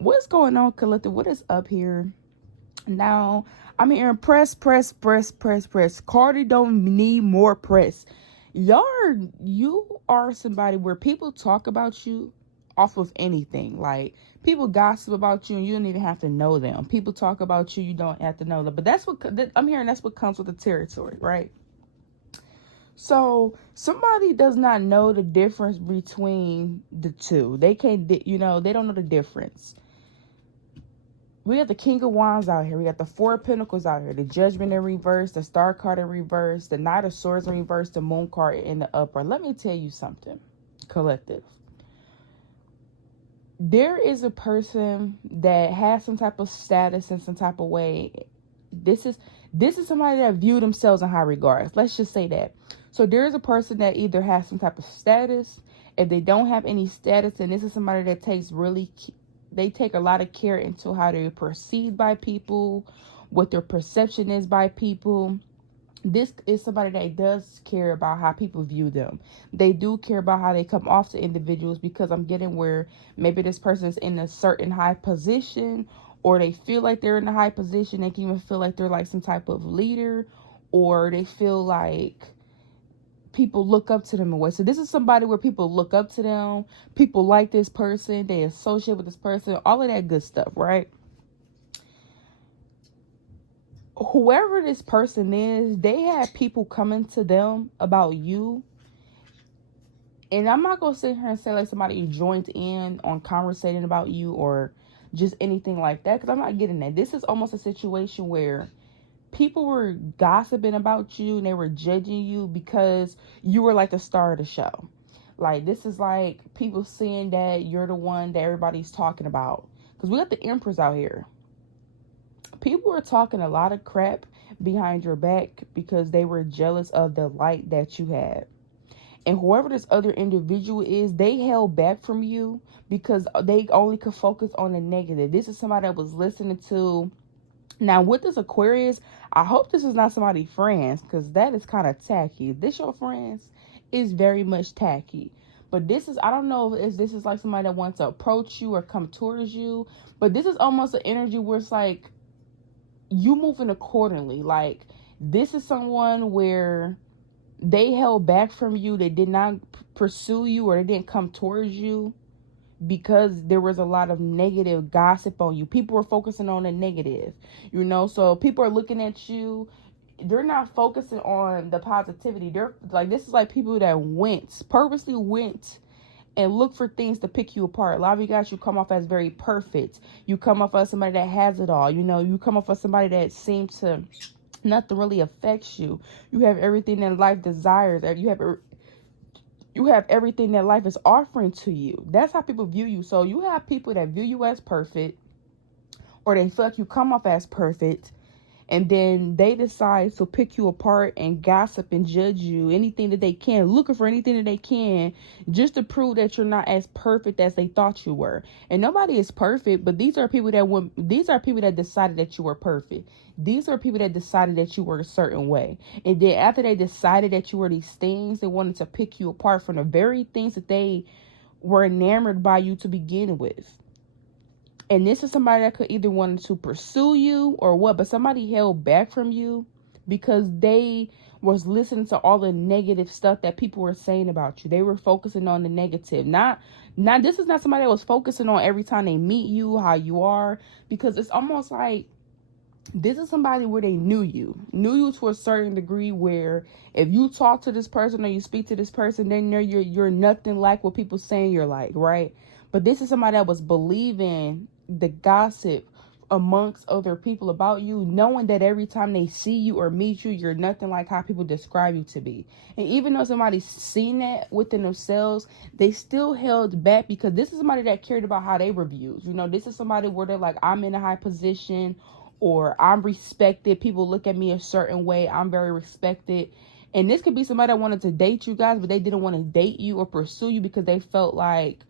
What's going on, collective? What is up here? Now, I'm hearing press. Cardi don't need more press. You are somebody where people talk about you off of anything. Like, people gossip about you and you don't even have to know them. People talk about you, you don't have to know them. But that's what I'm hearing. That's what comes with the territory, right? So somebody does not know the difference between the two. They can't, they don't know the difference. We have the King of Wands out here. We got the Four of Pentacles out here. The Judgment in reverse, the Star card in reverse, the Knight of Swords in reverse, the Moon card in the upper. Let me tell you something, collective. There is a person that has some type of status in some type of way. This is somebody that view themselves in high regards. Let's just say that. So there is a person that either has some type of status. If they don't have any status, then this is somebody that they take a lot of care into how they're perceived by people, what their perception is by people. This is somebody that does care about how people view them. They do care about how they come off to individuals, because I'm getting where maybe this person is in a certain high position, or they feel like they're in a high position. They can even feel like they're like some type of leader, or they feel like people look up to them in a way. So this is somebody where people look up to them. People like this person. They associate with this person. All of that good stuff, right? Whoever this person is, they have people coming to them about you. And I'm not going to sit here and say like somebody joined in on conversating about you or just anything like that, because I'm not getting that. This is almost a situation where people were gossiping about you and they were judging you because you were like the star of the show. Like, this is like people seeing that you're the one that everybody's talking about. Because we got the Empress out here. People were talking a lot of crap behind your back because they were jealous of the light that you had. And whoever this other individual is, they held back from you because they only could focus on the negative. This is somebody that was listening to. Now, with this Aquarius, I hope this is not somebody's friends, because that is kind of tacky. If this your friends, is very much tacky. But this is, I don't know if this is like somebody that wants to approach you or come towards you. But this is almost an energy where it's like you moving accordingly. Like, this is someone where they held back from you. They did not pursue you, or they didn't come towards you because there was a lot of negative gossip on you. People were focusing on the negative, so people are looking at you. They're not focusing on the positivity. They're like, this is like people that purposely went and look for things to pick you apart. A lot of you guys, you come off as very perfect. You come off as somebody that has it all. You come off as somebody that seems to nothing really affects you. You have everything that life desires. You have everything that life is offering to you. That's how people view you. So you have people that view you as perfect, or they feel like you come off as perfect, and then they decide to pick you apart and gossip and judge you, anything that they can, looking for anything that they can, just to prove that you're not as perfect as they thought you were. And nobody is perfect, but these are people that decided that you were perfect. These are people that decided that you were a certain way. And then after they decided that you were these things, they wanted to pick you apart from the very things that they were enamored by you to begin with. And this is somebody that could either want to pursue you or what, but somebody held back from you because they was listening to all the negative stuff that people were saying about you. They were focusing on the negative. This is not somebody that was focusing on every time they meet you, how you are, because it's almost like this is somebody where they knew you to a certain degree, where if you talk to this person or you speak to this person, they know you're nothing like what people saying you're like, right? But this is somebody that was believing the gossip amongst other people about you, knowing that every time they see you or meet you, you're nothing like how people describe you to be. And even though somebody's seen that within themselves, they still held back because this is somebody that cared about how they were viewed. This is somebody where they're like, I'm in a high position, or I'm respected. People look at me a certain way. I'm very respected. And this could be somebody that wanted to date you guys, but they didn't want to date you or pursue you because they felt like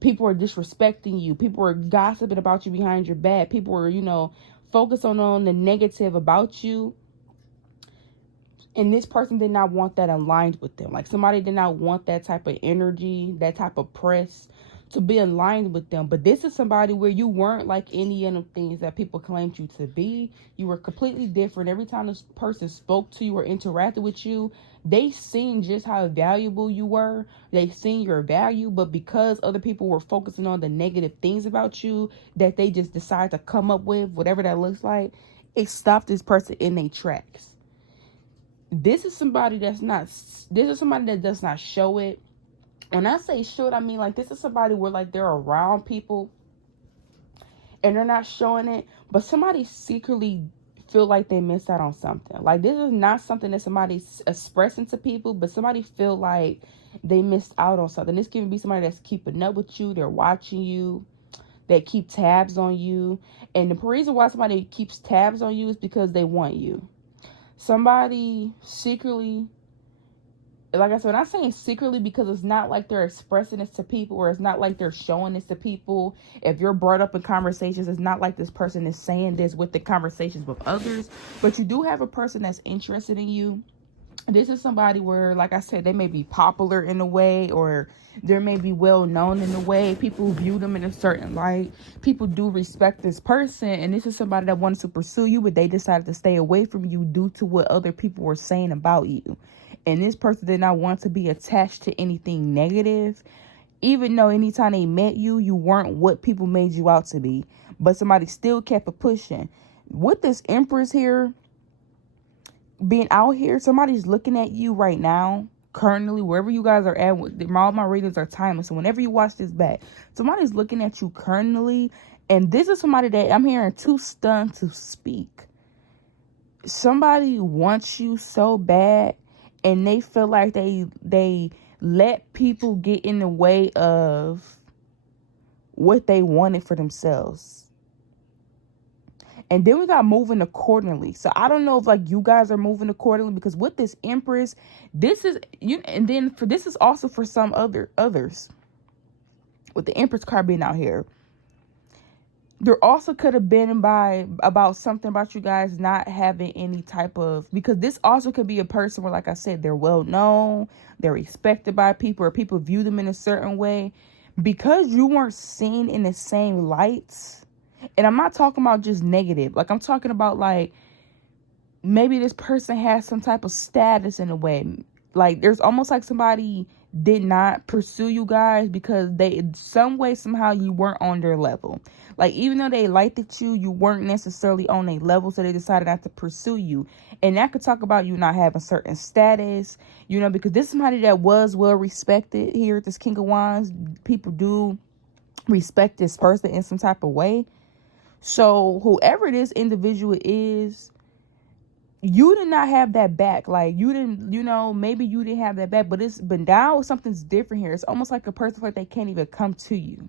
people were disrespecting you. People were gossiping about you behind your back. People were, focused on the negative about you. And this person did not want that aligned with them. Like, somebody did not want that type of energy, that type of press. to be aligned with them. But this is somebody where you weren't like any of the things that people claimed you to be. You were completely different. Every time this person spoke to you or interacted with you, they seen just how valuable you were. They seen your value, but because other people were focusing on the negative things about you that they just decided to come up with, whatever that looks like, it stopped this person in their tracks. This is somebody that does not show it. When I say show it, I mean like this is somebody where like they're around people and they're not showing it, but somebody secretly feel like they missed out on something. Like this is not something that somebody's expressing to people, but somebody feel like they missed out on something. This can be somebody that's keeping up with you, they're watching you, they keep tabs on you. And the reason why somebody keeps tabs on you is because they want you. Somebody secretly, like I said, I'm not saying secretly because it's not like they're expressing this to people, or it's not like they're showing this to people. If you're brought up in conversations, it's not like this person is saying this with the conversations with others, but you do have a person that's interested in you. This is somebody where, like I said, they may be popular in a way, or they may be well known in a way. People view them in a certain light. People do respect this person, and this is somebody that wanted to pursue you, but they decided to stay away from you due to what other people were saying about you. And this person did not want to be attached to anything negative, even though anytime they met you, you weren't what people made you out to be. But somebody still kept it pushing. With this Empress here, being out here, somebody's looking at you right now, currently, wherever you guys are at. All my readings are timeless, so whenever you watch this back, somebody's looking at you currently, and this is somebody that I'm hearing too stunned to speak. Somebody wants you so bad, and they feel like they let people get in the way of what they wanted for themselves. And then we got moving accordingly. So I don't know if like you guys are moving accordingly, because with this Empress, this is you, and then for this is also for some others. With the Empress card being out here, there also could have been about something about you guys not having any type of, because this also could be a person where, like I said, they're well known, they're respected by people, or people view them in a certain way, because you weren't seen in the same lights. And I'm not talking about just negative. Like, I'm talking about, like, maybe this person has some type of status in a way. Like, there's almost like somebody did not pursue you guys because they, in some way, somehow, you weren't on their level. Like, even though they liked it, you weren't necessarily on a level, so they decided not to pursue you. And that could talk about you not having certain status, you know, because this is somebody that was well respected here at this King of Wands. People do respect this person in some type of way. So whoever this individual is, you did not have that back. Like, you didn't, you know, maybe you didn't have that back, but now something's different here. It's almost like a person like they can't even come to you.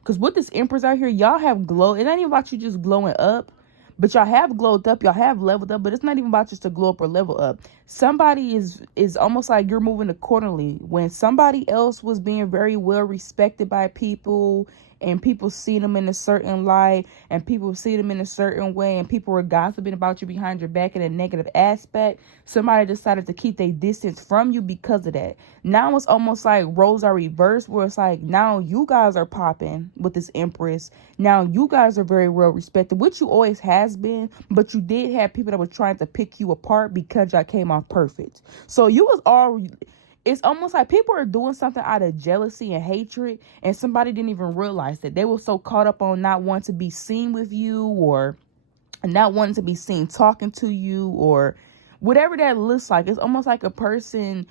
Because with this Empress out here, y'all have glow. It ain't even about you just glowing up, but y'all have glowed up. Y'all have leveled up, but it's not even about just to glow up or level up. Somebody is almost like you're moving accordingly. When somebody else was being very well respected by people, and people see them in a certain light, and people see them in a certain way, and people were gossiping about you behind your back in a negative aspect, somebody decided to keep their distance from you because of that. Now it's almost like roles are reversed, where it's like, now you guys are popping with this Empress. Now you guys are very well respected, which you always has been, but you did have people that were trying to pick you apart because y'all came off perfect. So you was all... It's almost like people are doing something out of jealousy and hatred, and somebody didn't even realize that. They were so caught up on not wanting to be seen with you, or not wanting to be seen talking to you, or whatever that looks like. It's almost like a person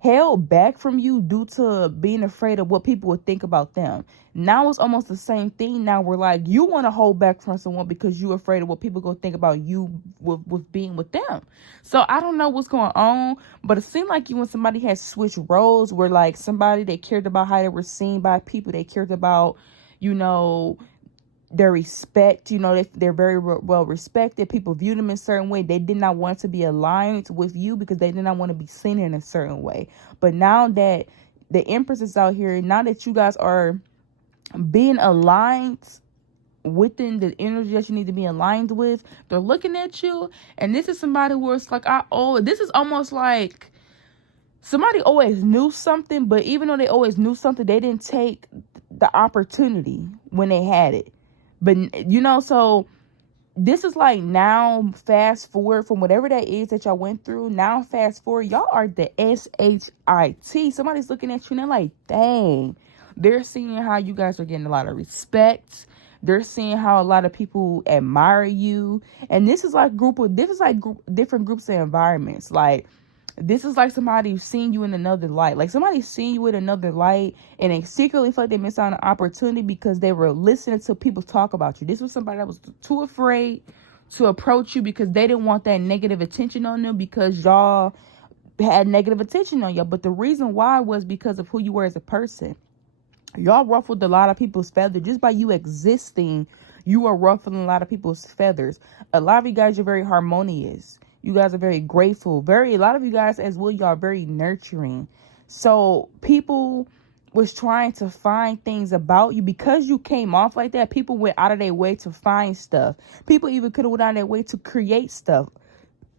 held back from you due to being afraid of what people would think about them. Now it's almost the same thing. Now we're like, you want to hold back from someone because you're afraid of what people go think about you with being with them. So I don't know what's going on, but it seemed like you and somebody had switched roles, where like somebody, they cared about how they were seen by people. They cared about, you know, their respect. You know, they're very well respected. People view them in a certain way. They did not want to be aligned with you because they did not want to be seen in a certain way. But now that the Empress is out here, now that you guys are being aligned within the energy that you need to be aligned with, they're looking at you, and this is somebody where it's like, this is almost like somebody always knew something, but even though they always knew something, they didn't take the opportunity when they had it. But, you know, so this is like, now fast forward from whatever that is that y'all went through. Now fast forward, y'all are the SHIT. Somebody's looking at you and they're like, dang. They're seeing how you guys are getting a lot of respect. They're seeing how a lot of people admire you. And this is like different groups of environments. Like, this is like somebody seeing you in another light. Like, somebody seeing you in another light and they secretly feel like they missed out on an opportunity because they were listening to people talk about you. This was somebody that was too afraid to approach you because they didn't want that negative attention on them, because y'all had negative attention on y'all. But the reason why was because of who you were as a person. Y'all ruffled a lot of people's feathers. Just by you existing, you are ruffling a lot of people's feathers. A lot of you guys are very harmonious. You guys are very grateful. A lot of you guys as well, y'all are very nurturing. So people was trying to find things about you because you came off like that. People went out of their way to find stuff. People even could have went out of their way to create stuff.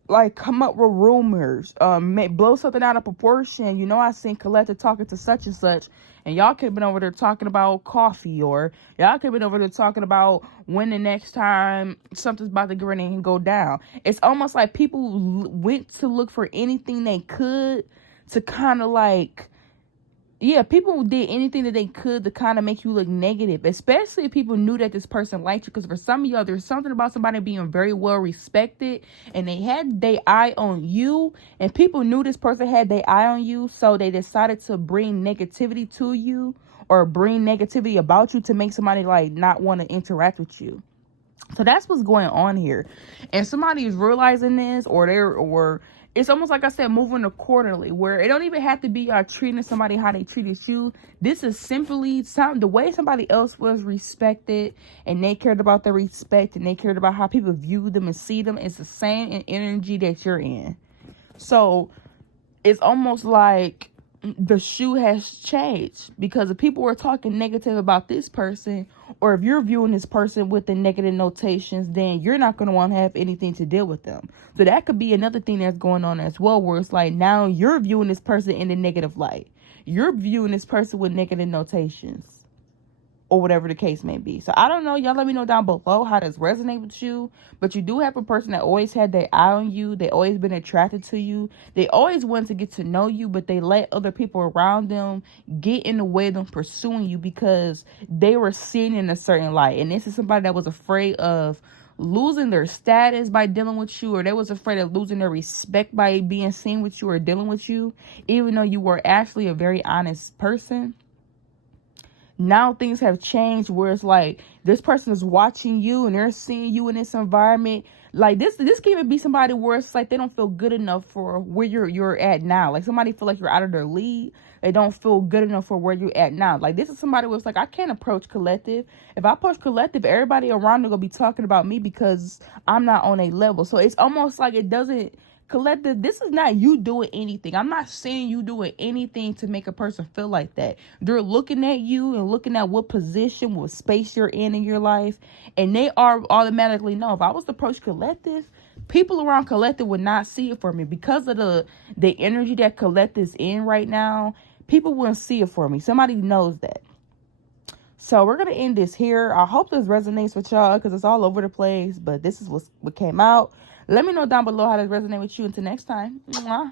Like, come up with rumors, blow something out of proportion. You know, I seen Coletta talking to such and such, and y'all could have been over there talking about coffee, or y'all could have been over there talking about when the next time something's about to get ready and go down. It's almost like people went to look for anything they could to kind of like, yeah, people did anything that they could to kind of make you look negative, especially if people knew that this person liked you. Because for some of y'all, there's something about somebody being very well respected and they had their eye on you, and people knew this person had their eye on you, so they decided to bring negativity to you or bring negativity about you to make somebody like not want to interact with you. So that's what's going on here. And somebody is realizing this, or it's almost like I said, moving accordingly, where it don't even have to be y'all treating somebody how they treated you. This is simply the way somebody else was respected, and they cared about their respect, and they cared about how people view them and see them. It's the same energy that you're in. So it's almost like the shoe has changed, because if people were talking negative about this person, or if you're viewing this person with the negative notations, then you're not going to want to have anything to deal with them. So that could be another thing that's going on as well, where it's like now you're viewing this person in the negative light. You're viewing this person with negative notations, or whatever the case may be. So I don't know. Y'all let me know down below how this resonates with you. But you do have a person that always had their eye on you. They always been attracted to you. They always wanted to get to know you, but they let other people around them get in the way of them pursuing you because they were seen in a certain light. And this is somebody that was afraid of losing their status by dealing with you, or they was afraid of losing their respect by being seen with you or dealing with you, even though you were actually a very honest person. Now things have changed where it's like this person is watching you and they're seeing you in this environment. Like this can even be somebody where it's like they don't feel good enough for where you're at now. Like somebody feel like you're out of their league. They don't feel good enough for where you're at now. Like this is somebody where it's like, I can't approach collective. If I approach collective, everybody around them gonna be talking about me because I'm not on a level. So it's almost like it doesn't. Collective, this is not you doing anything. I'm not saying you doing anything to make a person feel like that. They're looking at you and looking at what position, what space you're in your life, and they are automatically know. If I was to approach collective, people around collective would not see it for me because of the energy that collective is in right now. People wouldn't see it for me. Somebody knows that. So we're gonna end this here. I hope this resonates with y'all because it's all over the place, but this is what came out. Let me know down below how this resonates with you. Until next time. Mwah.